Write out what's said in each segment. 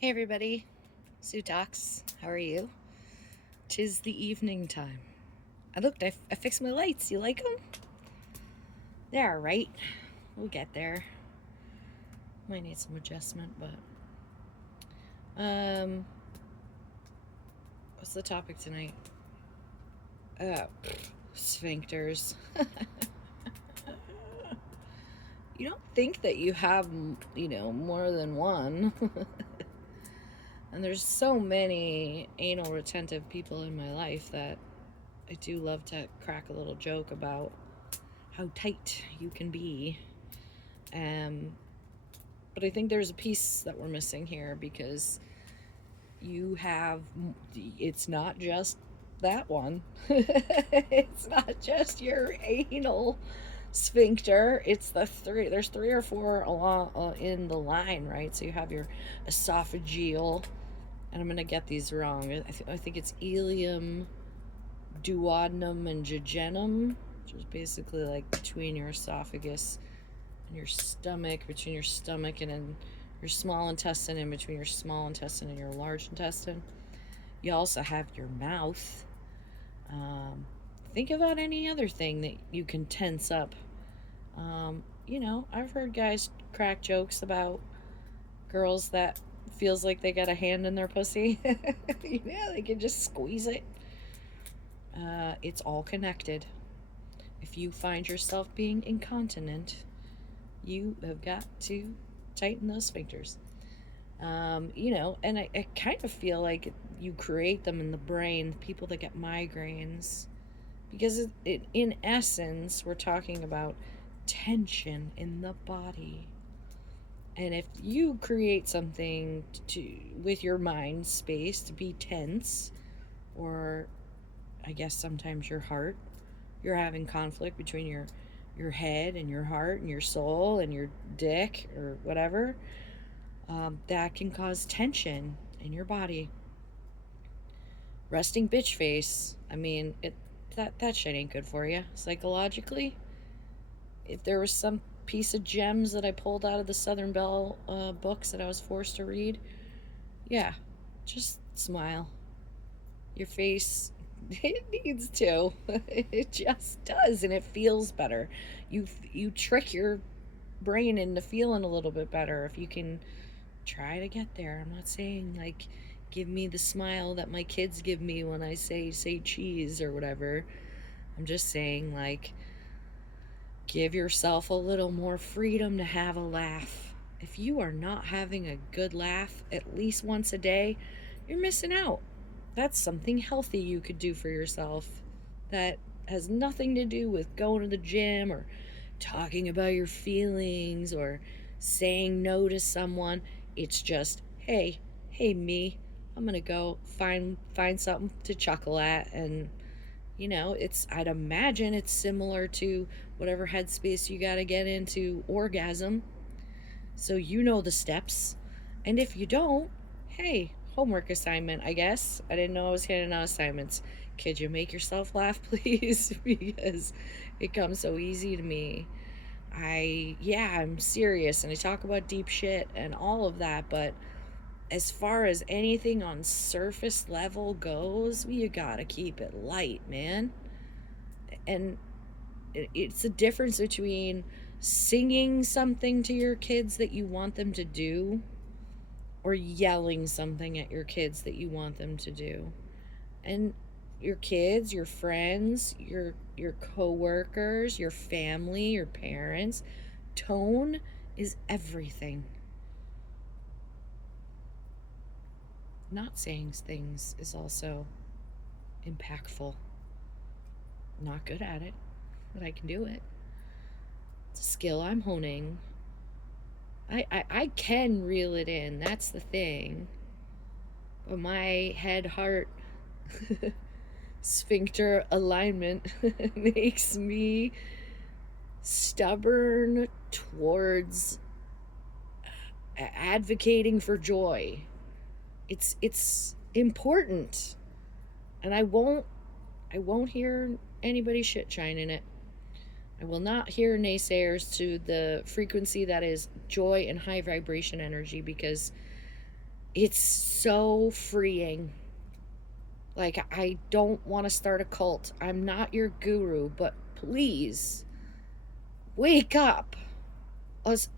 Hey everybody, Sue Talks. How are you? Tis the evening time. I fixed my lights. You like them? They're alright. We'll get there. Might need some adjustment, but. Um, what's the topic tonight? Uh, Sphincters. You don't think that you have, more than one. And there's so many anal retentive people in my life that I do love to crack a little joke about how tight you can be. Um, but I think there's a piece that we're missing here because you have, it's not just that one. It's not just your anal sphincter. It's there's three or four along in the line, right? So you have your esophageal, and I'm going to get these wrong. I think it's ileum, duodenum, and jejunum, which is basically like between your esophagus and your stomach, between your stomach and then your small intestine, and between your small intestine and your large intestine. You also have your mouth. Think about any other thing that you can tense up. I've heard guys crack jokes about girls that feels like they got a hand in their pussy. They can just squeeze it. It's all connected. If you find yourself being incontinent, you have got to tighten those sphincters. And I kind of feel like you create them in the brain, people that get migraines, because in essence, we're talking about tension in the body. And if you create something with your mind space to be tense, or I guess sometimes your heart, you're having conflict between your head and your heart and your soul and your dick or whatever, that can cause tension in your body. Resting bitch face. I mean, that shit ain't good for you psychologically. If there was some piece of gems that I pulled out of the Southern Belle books that I was forced to read, yeah, just smile. Your face, it needs to. It just does, and it feels better. You trick your brain into feeling a little bit better if you can try to get there. I'm not saying like give me the smile that my kids give me when I say cheese or whatever. I'm just saying like give yourself a little more freedom to have a laugh. If you are not having a good laugh at least once a day, you're missing out. That's something healthy you could do for yourself that has nothing to do with going to the gym or talking about your feelings or saying no to someone. It's just, hey me, I'm gonna go find something to chuckle at. And I'd imagine it's similar to whatever headspace you got to get into orgasm, so you know the steps. And if you don't, hey, homework assignment, I guess. I didn't know I was handing out assignments. Could you make yourself laugh, please? Because it comes so easy to me. I'm serious and I talk about deep shit and all of that, but as far as anything on surface level goes, you gotta keep it light, man. And it's a difference between singing something to your kids that you want them to do or yelling something at your kids that you want them to do. And your kids, your friends, your coworkers, your family, your parents, tone is everything. Not saying things is also impactful. Not good at it, but I can do it. It's a skill I'm honing. I can reel it in. That's the thing. But my head heart sphincter alignment makes me stubborn towards advocating for joy. It's important, and I won't hear anybody shit shining it. I will not hear naysayers to the frequency that is joy and high vibration energy, because It's so freeing. Like, I don't want to start a cult. I'm not your guru, but please wake up. As-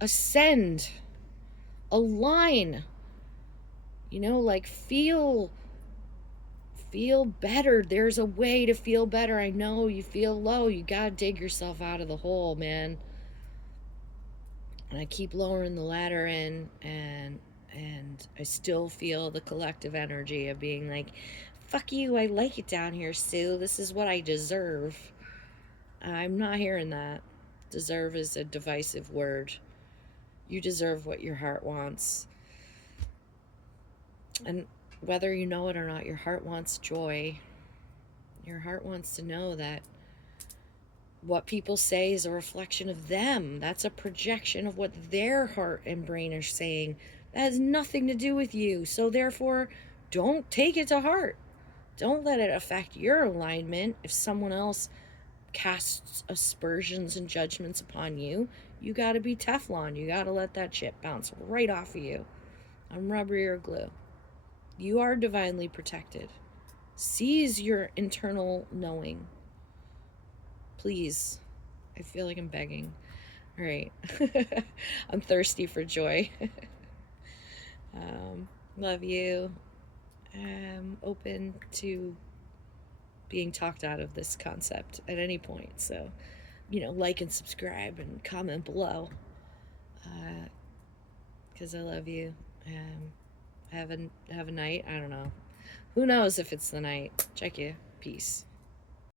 Ascend. Align. Like, feel better. There's a way to feel better. I know you feel low. You got to dig yourself out of the hole, man. And I keep lowering the ladder in, and I still feel the collective energy of being like, fuck you, I like it down here, Sue. This is what I deserve. I'm not hearing that. Deserve is a divisive word. You deserve what your heart wants. And whether you know it or not, your heart wants joy. Your heart wants to know that what people say is a reflection of them. That's a projection of what their heart and brain are saying. That has nothing to do with you. So, therefore, don't take it to heart. Don't let it affect your alignment. If someone else casts aspersions and judgments upon you, you got to be Teflon. You got to let that shit bounce right off of you. I'm rubbery or glue. You are divinely protected. Seize your internal knowing. Please. I feel like I'm begging. All right. I'm thirsty for joy. Love you. I'm open to being talked out of this concept at any point. So, like and subscribe and comment below. Because I love you. Have a night. I don't know. Who knows if it's the night? Check you. Peace.